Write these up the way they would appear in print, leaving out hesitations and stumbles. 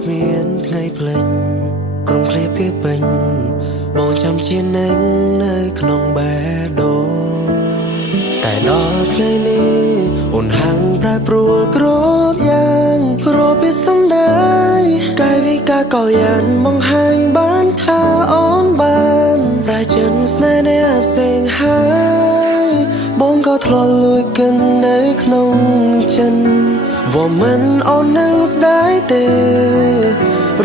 គ្មានថ្ងៃភ្លេចក្រុងឃ្លាពីពេញបងចាំជានឹងនៅក្នុងបេះដូងតែដល់ថ្ងៃនេះអូនហាំងប្រែប្រួលគ្រប់យ៉ាងព្រោះពីសំដីកាយវិការក៏យ៉ាងបង្ហាញបានថាអូនបានប្រែចិនស្នេហ៍នៃផ្សេងហើយបងក៏ធ្លាប់លួចកិននៅក្នុងចិនว่ามันអូននឹងស្ដាយទេ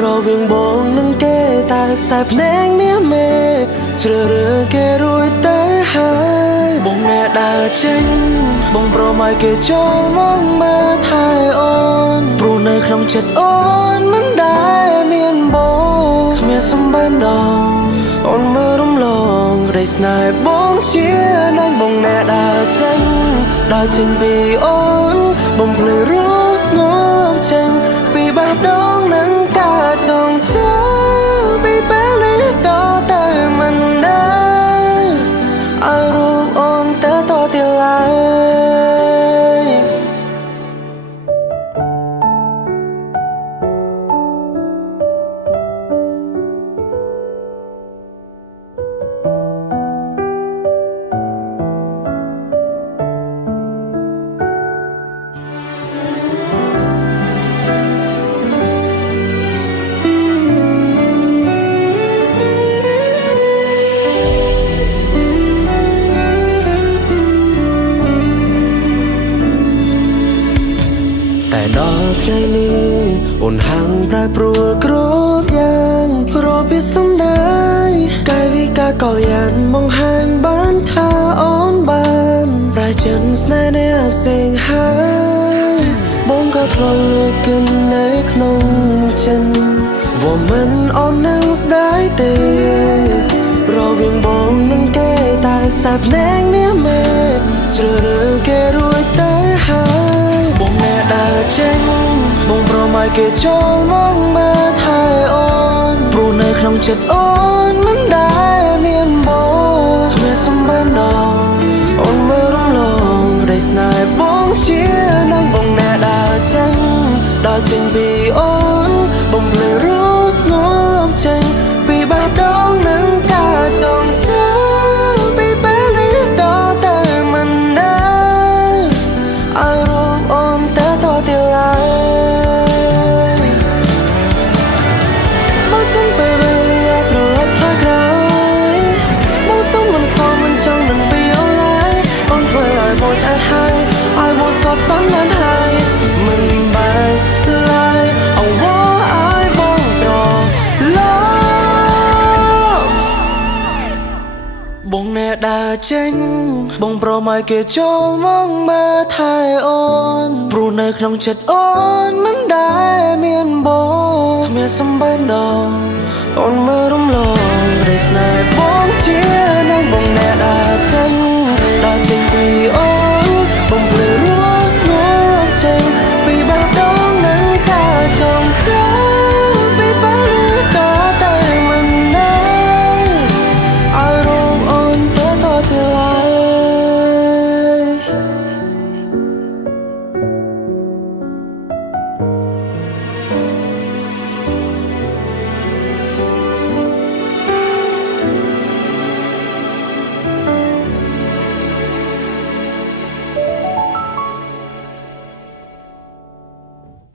រវាងបងនឹងគេតែខ្សែភ្នែកមាសមេជ្រើរើគេរួចទៅហើយបងអ្នកដើរចេញបងប្រមឲ្យគេចូលមកមើលថែអូនព្រោះនៅក្នុងចិត្តអូនមិនដែលមានបងគ្មានសម្បត្តិដល់អូនមើលរំលងក្តីស្នេហ៍បងជានឹងបងអ្នកដើរចេញពីអូនបងភ្លេចរូបស្ងប់ចេញពីបេះដូងនឹងការចងចាំពីពេលនេះតទៅមិនដែរឲ្យរូបអូនទៅតទៀតឡើយតែដល់ថ្ងៃនេះអូនហាំងប្រែប្រួលគ្រប់យ៉ាងព្រោះពីសំដីកាយវិការក៏យ៉ាងបង្ហាញបានថាអូនបានប្រែចិនស្នេហ៍នៃផ្សេងហើយបងក៏ធ្លាប់លួចកិននៅក្នុងចិនว่ามันអូននឹងស្ដាយទេរវាងបងនឹងគេតែខ្សែភ្នែកមាសមេជ្រើរើគេរួចទៅហើយបងអ្នកដើរចេញបងប្រមឲ្យគេចូលមកមើលថែអូនព្រោះនៅក្នុងចិត្តអូនមិនដែលមានបងគ្មានសម្បត្តិដល់អូនមើលរំលងក្តីស្នេហ៍បងជានឹងបងអ្នកដើរចេញពីអូនបងភ្លេចរូបស្ងប់ចេញពីបេះដូងនឹងការចងចាំពីពេលនេះតទៅមិនដែរឲ្យរូបអូនទៅតទៀតឡើយបងសុំពេលវេលាត្រឡប់ផ្លាស់ក្រោយបងសុំមិនស្គាល់មិនចង់នឹងពីអូនឡើយអូនធ្វើឲ្យបងឆ្អែតហើយឲ្យបងស្គាល់សន្តានហើយមិនបែកឡើយអង្វរឲ្យបងត្រឡប់បងអ្នកដើរចេញបងប្រមឲ្យគេចូលមកមើលថែអូនព្រោះនៅក្នុងចិត្តអូនមិនដែលមានបងគ្មានសម្បត្តិដល់អូនមើលរំលងក្តីស្នេហ៍